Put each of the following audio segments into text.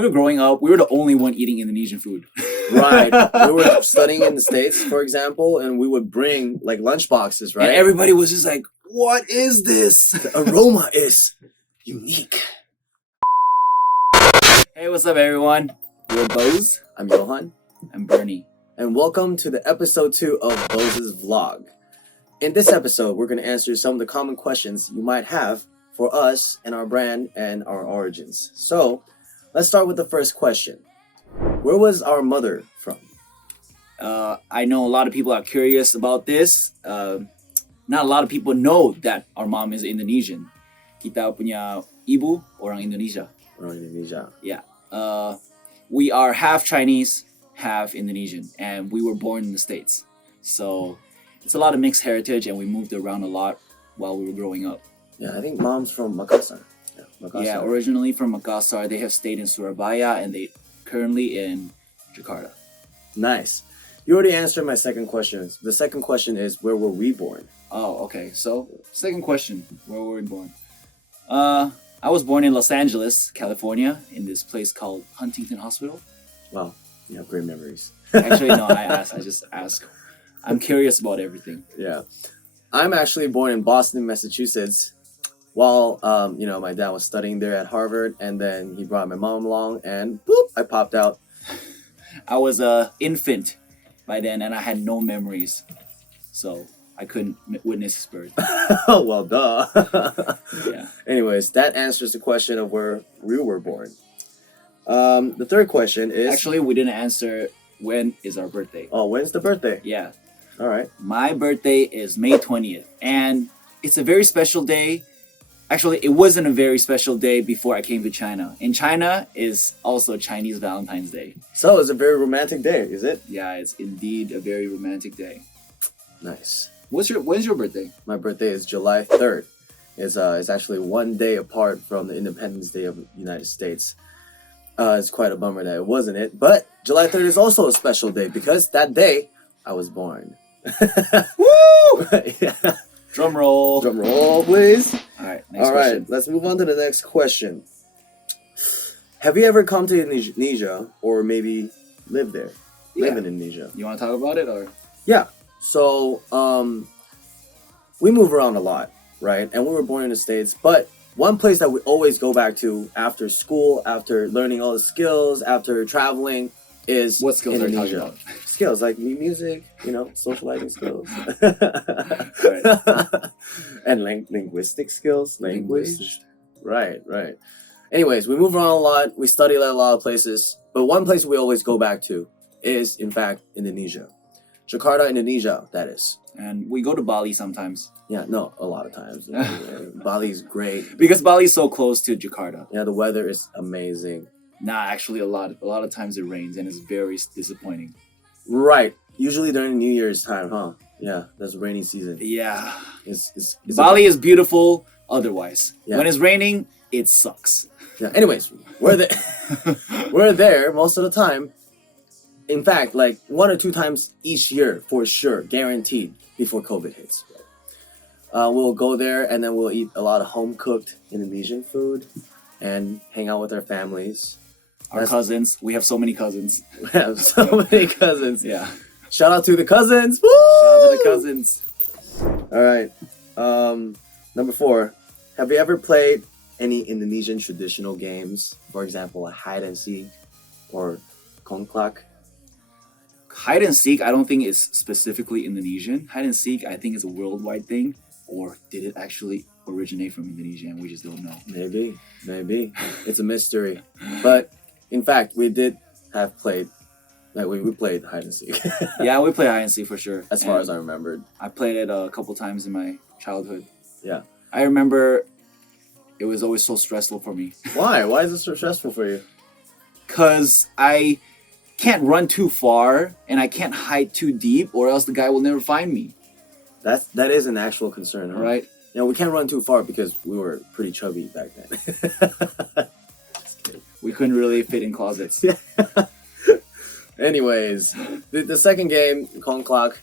we were growing up, we were the only one eating Indonesian food. Right. We were studying in the States, for example, and we would bring like lunch boxes, right? And everybody was just like, what is this? The aroma is unique. Hey, what's up, everyone? We're BEAUZ. I'm Johan, I'm Bernie. and welcome to the episode 2 of BEAUZ's vlog. In this episode, we're going to answer some of the common questions you might have for us and our brand and our origins. So, let's start with the first question. Where was our mother from? I know a lot of people are curious about this. Not a lot of people know that our mom is Indonesian. Kita punya ibu orang Indonesia. From Indonesia. Yeah. We are half Chinese, half Indonesian, and we were born in the States. So it's a lot of mixed heritage, and we moved around a lot while we were growing up. Yeah, I think mom's from Makassar. Yeah, Makassar. Yeah, originally from Makassar. They have stayed in Surabaya, and they currently in Jakarta. Nice. You already answered my second question. The second question is, where were we born? Oh, okay. So, second question, where were we born? I was born in Los Angeles, California, in this place called Huntington Hospital. Wow, you have great memories. Actually, no, I just ask. I'm curious about everything. Yeah. I'm actually born in Boston, Massachusetts. While, my dad was studying there at Harvard, and then he brought my mom along, and boop, I popped out. I was a infant by then, and I had no memories, so I couldn't witness his birth. Oh, well, duh. Yeah. Anyways, that answers the question of where we were born. The third question is... Actually, we didn't answer when is our birthday. Oh, when's the birthday? Yeah. All right. My birthday is May 20th, and it's a very special day. Actually, it wasn't a very special day before I came to China. In China is also Chinese Valentine's Day. So, it's a very romantic day, is it? Yeah, it's indeed a very romantic day. Nice. When's your birthday? My birthday is July 3rd. It's actually one day apart from the Independence Day of the United States. It's quite a bummer that it wasn't it. But July 3rd is also a special day because that day I was born. Woo! Yeah. Drum roll. Drum roll, please. All right, next All question. right, let's move on to the next question. Have you ever come to Indonesia or maybe lived there? Live in Indonesia. You want to talk about it or? Yeah. So, we move around a lot, right? And we were born in the States, but one place that we always go back to after school, after learning all the skills, after traveling, is What skills Indonesia. are you talking about? Skills like music, socializing skills, and linguistic skills. Language. Right. Anyways, we move around a lot. We study at a lot of places, but one place we always go back to is, in fact, Indonesia. Jakarta, Indonesia, that is. And we go to Bali sometimes. Yeah, no, a lot of times. Bali's great. Because Bali is so close to Jakarta. Yeah, the weather is amazing. Nah, actually a lot of times it rains and it's very disappointing. Right. Usually during New Year's time, huh? Yeah, that's rainy season. Yeah. It's Bali is beautiful otherwise. Yeah. When it's raining, it sucks. Yeah. Anyways, we're there. We're there most of the time. In fact, like 1 or 2 times each year for sure, guaranteed, before COVID hits. We'll go there and then we'll eat a lot of home-cooked Indonesian food and hang out with our families. Our cousins. We have so many cousins. We have so many cousins. Yeah. Shout out to the cousins. Woo! Shout out to the cousins. All right. Number 4. Have you ever played any Indonesian traditional games? For example, a hide and seek or kongklak? Hide and seek, I don't think is specifically Indonesian. Hide and seek, I think is a worldwide thing. Or did it actually originate from Indonesia and we just don't know? Maybe. It's a mystery. But in fact, we did have played. Like we played hide and seek. Yeah, we play hide and seek for sure. As far as I remembered. I played it a couple times in my childhood. Yeah. I remember it was always so stressful for me. Why? Why is it so stressful for you? Because I can't run too far and I can't hide too deep or else the guy will never find me. That is an actual concern, huh? Right? We can't run too far because we were pretty chubby back then. We couldn't really fit in closets. Yeah. Anyways, the second game, kongklak,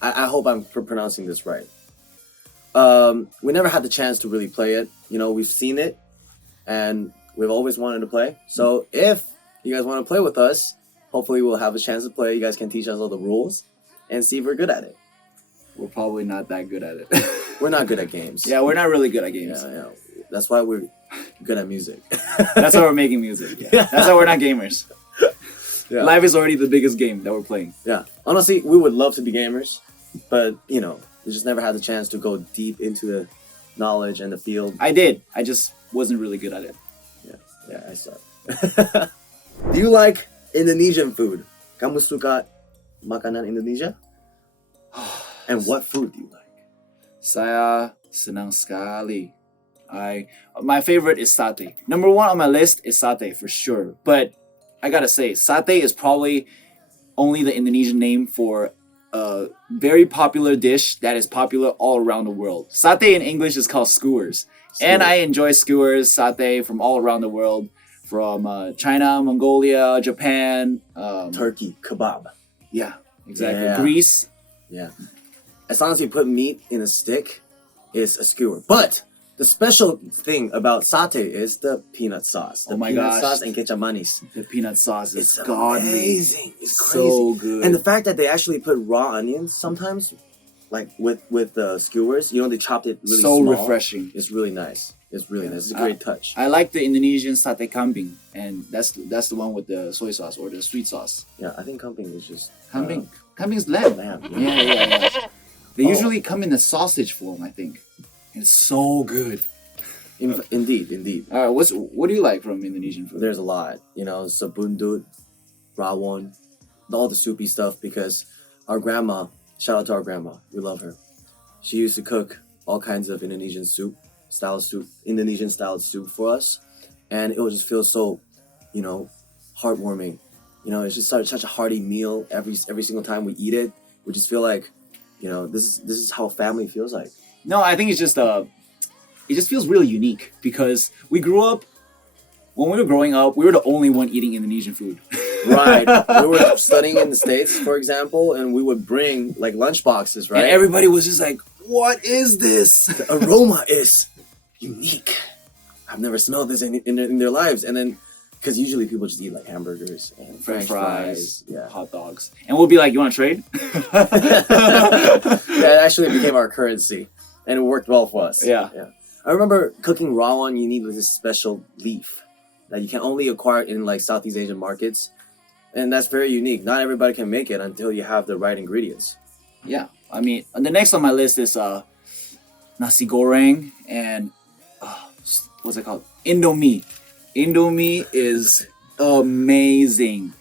I hope I'm pronouncing this right. We never had the chance to really play it. We've seen it, and we've always wanted to play. So if you guys want to play with us, hopefully we'll have a chance to play. You guys can teach us all the rules and see if we're good at it. We're probably not that good at it. We're not good at games. Yeah, we're not really good at games. Yeah. That's why we're good at music. That's why we're making music. Yeah. That's why we're not gamers. Yeah. Life is already the biggest game that we're playing. Yeah. Honestly, we would love to be gamers, but we just never had the chance to go deep into the knowledge and the field. I did. I just wasn't really good at it. Yeah, I suck. Do you like Indonesian food? Kamu suka makanan Indonesia? And what food do you like? Saya senang sekali. My favorite is satay. Number one on my list is satay for sure. But I gotta say, satay is probably only the Indonesian name for a very popular dish that is popular all around the world. Satay in English is called skewers. And I enjoy skewers, satay from all around the world. From China, Mongolia, Japan. Turkey, kebab. Yeah, exactly. Yeah. Greece. Yeah. As long as you put meat in a stick, it's a skewer. But the special thing about satay is the peanut sauce. The Oh my peanut gosh. sauce and kecap manis. The peanut sauce is It's godly. amazing. It's crazy. So good. And the fact that they actually put raw onions sometimes, like with the skewers, they chopped it really so small. refreshing. It's really nice. It's really nice. It's a great touch. I like the Indonesian sate kambing, and that's the one with the soy sauce or the sweet sauce. Yeah, I think kambing is just Kambing. Kambing is lamb. lamb. Yeah. They Oh. usually come in the sausage form, I think. It's so good. Indeed. All right, what do you like from Indonesian food? There's a lot. Sabundut, rawon, all the soupy stuff because our grandma, shout out to our grandma, we love her. She used to cook all kinds of Indonesian Indonesian style soup for us. And it would just feel so, heartwarming. It's just such a hearty meal every single time we eat it. We just feel like, this is how family feels like. No, I think it's just it just feels really unique because we grew up. When we were growing up, we were the only one eating Indonesian food. Right. We were studying in the States, for example, and we would bring like lunch boxes, right? And everybody was just like, "What is this?" The aroma is unique. I've never smelled this in their lives. And then, because usually people just eat like hamburgers and French fries, hot dogs, and we'll be like, "You want to trade?" That actually became our currency, and it worked well for us. Yeah. I remember cooking rawon. You need this special leaf that you can only acquire in like Southeast Asian markets, and that's very unique. Not everybody can make it until you have the right ingredients. Yeah, I mean, the next on my list is nasi goreng and what's it called? Indomie. Indomie is amazing.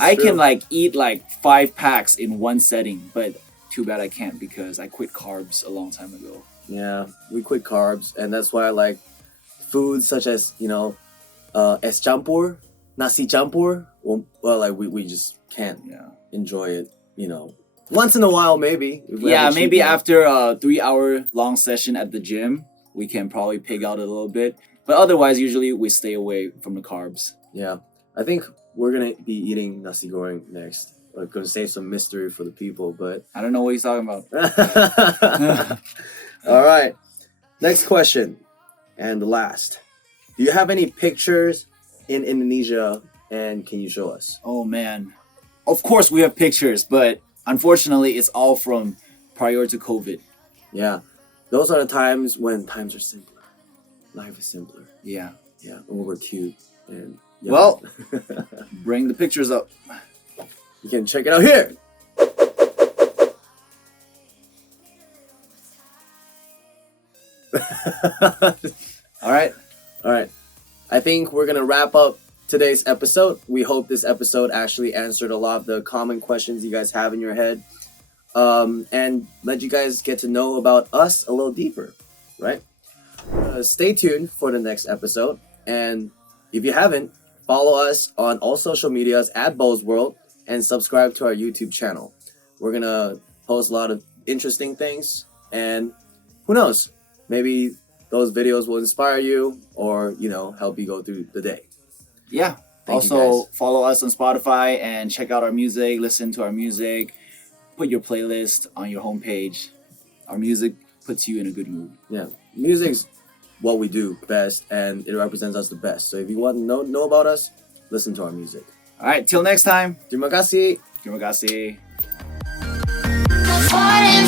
I can eat 5 packs in one setting, but too bad I can't because I quit carbs a long time ago. Yeah, we quit carbs, and that's why I like foods such as es campur, nasi campur. Well, we just can't enjoy it. Once in a while, maybe. Yeah, maybe after a 3-hour long session at the gym, we can probably pig out a little bit. But otherwise, usually we stay away from the carbs. Yeah, I think we're gonna be eating nasi goreng next. We're gonna save some mystery for the people, but I don't know what he's talking about. All right, next question, and the last. Do you have any pictures in Indonesia, and can you show us? Oh man, of course we have pictures, but unfortunately, it's all from prior to COVID. Yeah, those are the times when times are simpler. Life is simpler. Yeah. Yeah, when we're cute and young. Well, bring the pictures up. You can check it out here. All right. I think we're gonna wrap up today's episode. We hope this episode actually answered a lot of the common questions you guys have in your head, and let you guys get to know about us a little deeper, right? Stay tuned for the next episode, and if you haven't, follow us on all social medias at BEAUZ World and subscribe to our YouTube channel. We're gonna post a lot of interesting things, and who knows, maybe those videos will inspire you or help you go through the day. Yeah. Thank you, Also, guys. follow us on Spotify and check out our music, listen to our music, put your playlist on your homepage. Our music puts you in a good mood. Yeah, music's what we do best, and it represents us the best. So if you want to know about us, listen to our music. All right, till next time. Terima kasih. Terima kasih. Falling